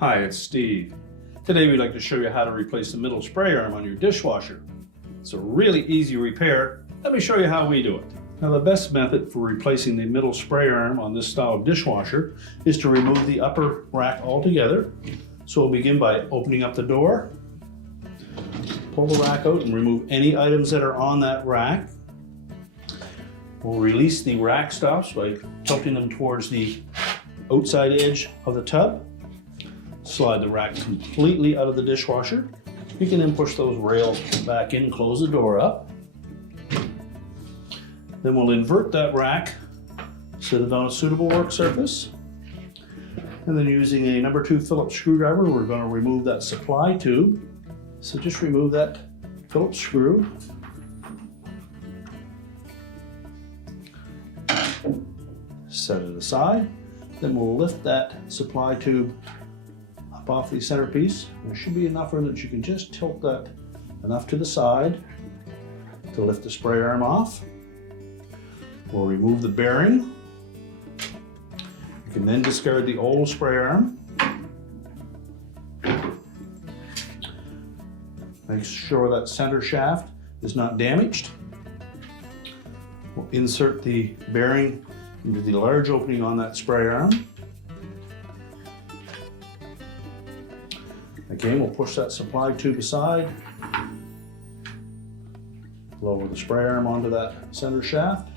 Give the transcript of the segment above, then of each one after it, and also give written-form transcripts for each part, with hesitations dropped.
Hi, it's Steve. Today we'd like to show you how to replace the middle spray arm on your dishwasher. It's a really easy repair. Let me show you how we do it. Now, the best method for replacing the middle spray arm on this style of dishwasher is to remove the upper rack altogether. So we'll begin by opening up the door, pull the rack out and remove any items that are on that rack. We'll release the rack stops by tilting them towards the outside edge of the tub. Slide the rack completely out of the dishwasher. You can then push those rails back in, close the door up. Then we'll invert that rack, set it on a suitable work surface. And then using a number 2 Phillips screwdriver, we're going to remove that supply tube. So just remove that Phillips screw. Set it aside. Then we'll lift that supply tube up off the centerpiece. There should be enough room that you can just tilt that enough to the side to lift the spray arm off. We'll remove the bearing. You can then discard the old spray arm. Make sure that center shaft is not damaged. We'll insert the bearing into the large opening on that spray arm. Again, we'll push that supply tube aside, lower the spray arm onto that center shaft,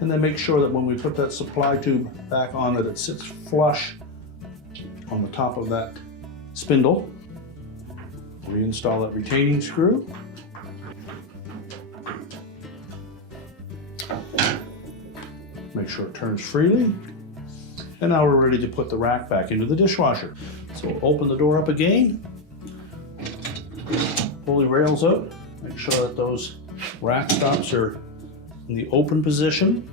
and then make sure that when we put that supply tube back on that it sits flush on the top of that spindle. Reinstall that retaining screw. Make sure it turns freely. And now we're ready to put the rack back into the dishwasher. So we'll open the door up again, pull the rails out, make sure that those rack stops are in the open position.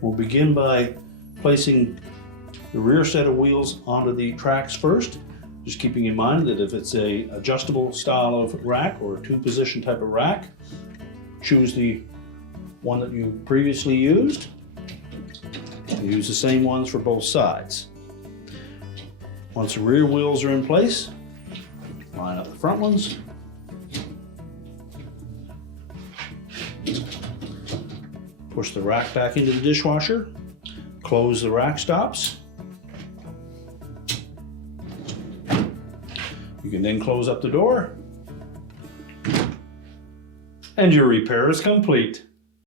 We'll begin by placing the rear set of wheels onto the tracks first, just keeping in mind that if it's a adjustable style of rack or a 2-position type of rack, choose the one that you previously used. Use the same ones for both sides. Once the rear wheels are in place, line up the front ones. Push the rack back into the dishwasher. Close the rack stops. You can then close up the door. And your repair is complete.